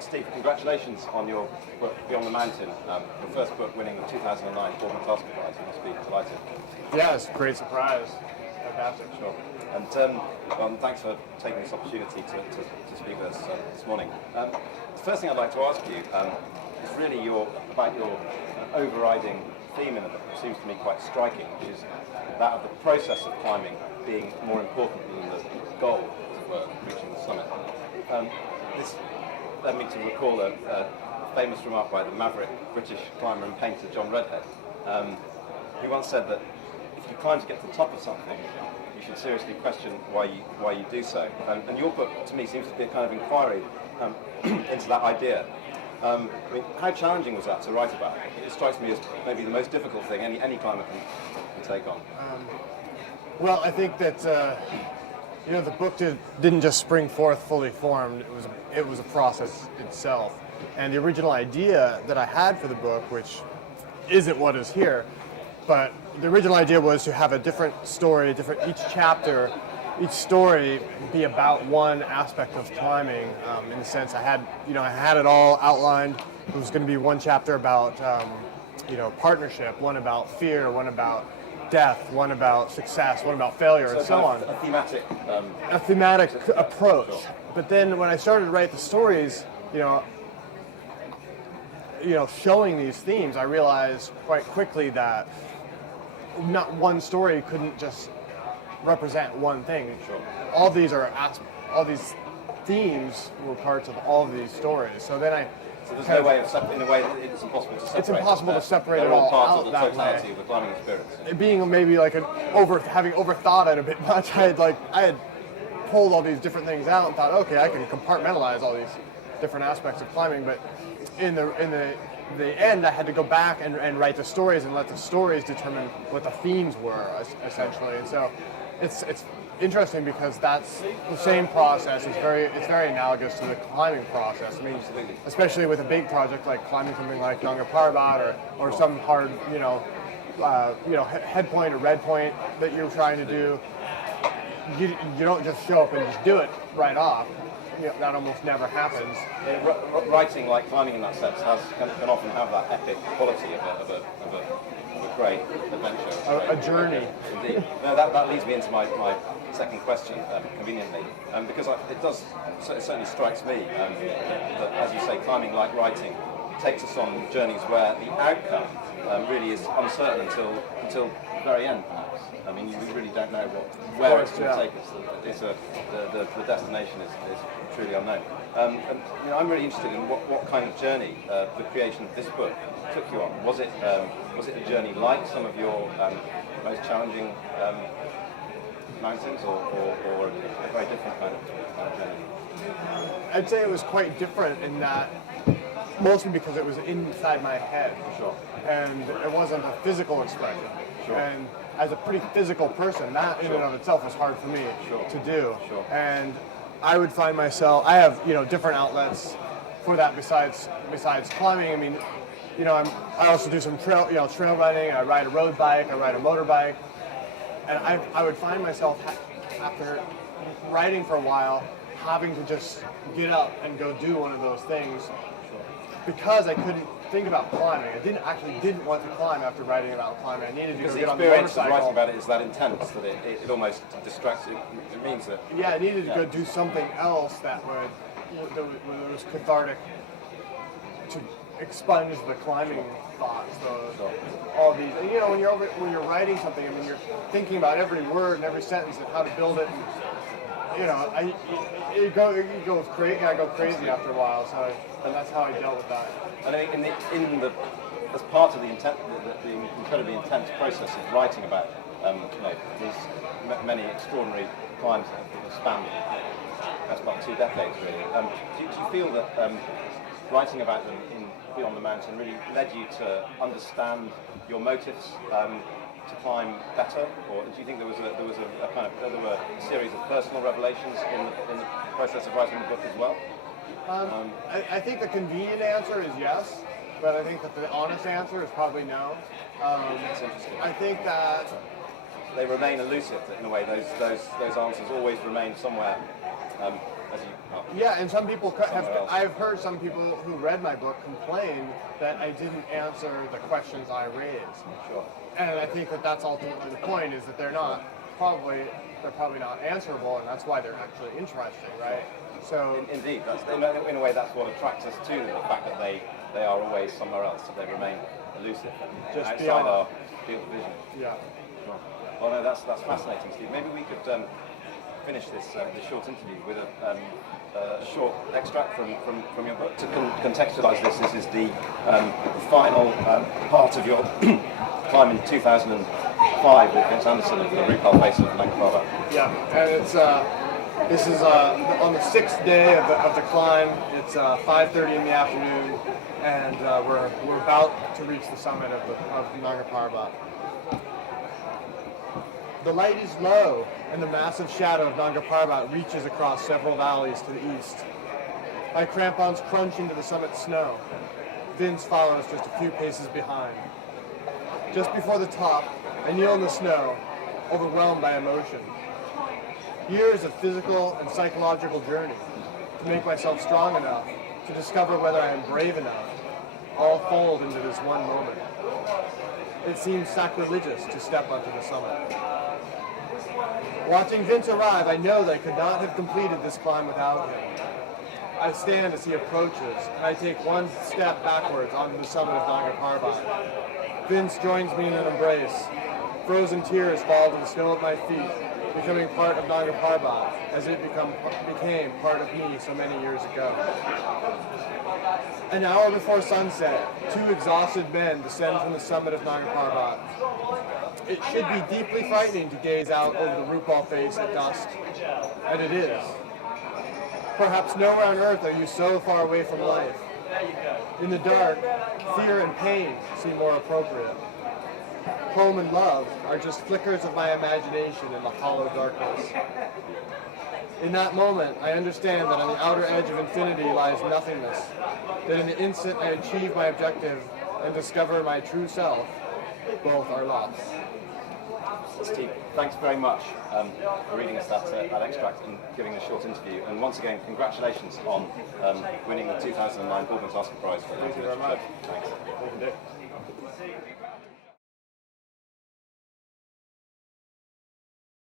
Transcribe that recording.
Steve, congratulations on your book, Beyond the Mountain, your first book winning the 2009 Gordon Tasker Prize. You must be delighted. Yeah, it's a great surprise. Fantastic. Sure. And thanks for taking this opportunity to speak with us this morning. The first thing I'd like to ask you is really about your overriding theme in the book, which seems to me quite striking, which is that of the process of climbing being more important than the goal, as it were, reaching the summit. This led me to recall a famous remark by the maverick British climber and painter John Redhead, who once said that if you climb to get to the top of something, you should seriously question why you do so. And your book, to me, seems to be a kind of inquiry into that idea. I mean, how challenging was that to write about? It strikes me as maybe the most difficult thing any climber can take on. Well, I think that the book didn't just spring forth fully formed. It was a process itself, and the original idea that I had for the book, which isn't what is here, but the original idea was to have a different story, each story be about one aspect of climbing. In the sense, I had it all outlined. It was going to be one chapter about partnership, one about fear, one about death, one about success, one about failure, and so on. A thematic approach. Sure. But then when I started to write the stories, showing these themes, I realized quite quickly that not one story couldn't just represent one thing. Sure. All these themes were parts of all of these stories. So then there's no way in a way that it's impossible to separate. It's impossible to separate it all all parts out of the that totality way. of the climbing experience. It being maybe like having overthought it a bit much. I had pulled all these different things out and thought, okay, I can compartmentalize all these different aspects of climbing. But in the end, I had to go back and write the stories and let the stories determine what the themes were, essentially. And so it's interesting because that's the same process. It's very analogous to the climbing process. I mean, especially with a big project like climbing something like Nanga Parbat or some hard, head point or red point that you're trying to do. You don't just show up and just do it right off. That almost never happens. Writing, like climbing in that sense, can often have that epic quality of a great adventure. A journey. Indeed. No, that leads me into my second question, conveniently, because it certainly strikes me that, as you say, climbing, like writing, takes us on journeys where the outcome really is uncertain until the very end, perhaps. I mean, we really don't know where it's going to take us. The destination is truly unknown. And I'm really interested in what kind of journey the creation of this book took you on. Was it a journey like some of your most challenging mountains, or a very different kind of journey? I'd say it was quite different in that, mostly because it was inside my head. Sure. And it wasn't a physical expression. Sure. And as a pretty physical person, that in and of itself was hard for me to do. Sure. And I would find myself, I have different outlets for that besides climbing. I mean, I also do some trail running. I ride a road bike. I ride a motorbike. And I would find myself after riding for a while having to just get up and go do one of those things because I couldn't think about climbing. I didn't want to climb after writing about climbing. I needed to go get on the motorcycle. Because the experience of writing about it is that intense that it almost distracts you. It means that... Yeah, I needed to go do something else that was cathartic to expunge the climbing thoughts. All these, when you're writing something, I mean, you're thinking about every word and every sentence and how to build it. And, you go crazy. I go crazy after a while. And that's how I dealt with that. And I think as part of the incredibly intense process of writing about these many extraordinary climbs that have spanned that's about 2 decades really. Do you feel that writing about them in Beyond the Mountain really led you to understand your motives to climb better, or do you think there were a series of personal revelations in the process of writing the book as well? I think the convenient answer is yes, but I think that the honest answer is probably no. That's interesting. I think that they remain elusive in a way. Those answers always remain somewhere as you are. Yeah, and some people have. Somewhere else. I've heard some people who read my book complain that I didn't answer the questions I raised. Sure. And I think that that's ultimately the point: is that they're probably not answerable, and that's why they're actually interesting, right? So Indeed, that's, in a way, that's what attracts us to them, the fact that they are always somewhere else, that they remain elusive and Just outside beyond. our field of vision. yeah. Sure. Well, no, that's fascinating, Steve. Maybe we could finish this short interview with a short extract from your book. To contextualise this is the final part of your climb in 2005 with Vince Anderson of the Rupal face of Nanga Parbat. Yeah, and it's this is on the sixth day of the climb. It's 5:30 in the afternoon, and we're about to reach the summit of Nanga Parbat. The light is low, and the massive shadow of Nanga Parbat reaches across several valleys to the east. My crampons crunch into the summit snow. Vince follows just a few paces behind. Just before the top, I kneel in the snow, overwhelmed by emotion. Years of physical and psychological journey to make myself strong enough to discover whether I am brave enough, all fold into this one moment. It seems sacrilegious to step onto the summit. Watching Vince arrive, I know that I could not have completed this climb without him. I stand as he approaches, and I take one step backwards onto the summit of Nanga Parbat. Vince joins me in an embrace. Frozen tears fall to the snow at my feet, becoming part of Nanga Parbat, as it became part of me so many years ago. An hour before sunset, two exhausted men descend from the summit of Nanga Parbat. It should be deeply frightening to gaze out over the Rupal face at dusk, and it is. Perhaps nowhere on earth are you so far away from life. In the dark, fear and pain seem more appropriate. Home and love are just flickers of my imagination in the hollow darkness. In that moment, I understand that on the outer edge of infinity lies nothingness, that in the instant I achieve my objective and discover my true self, both are lost. Steve, thanks very much for reading us that extract and giving a short interview. And once again, congratulations on winning the 2009 Baldwin Tasker Prize for Thank you very much. Thanks. Thank you.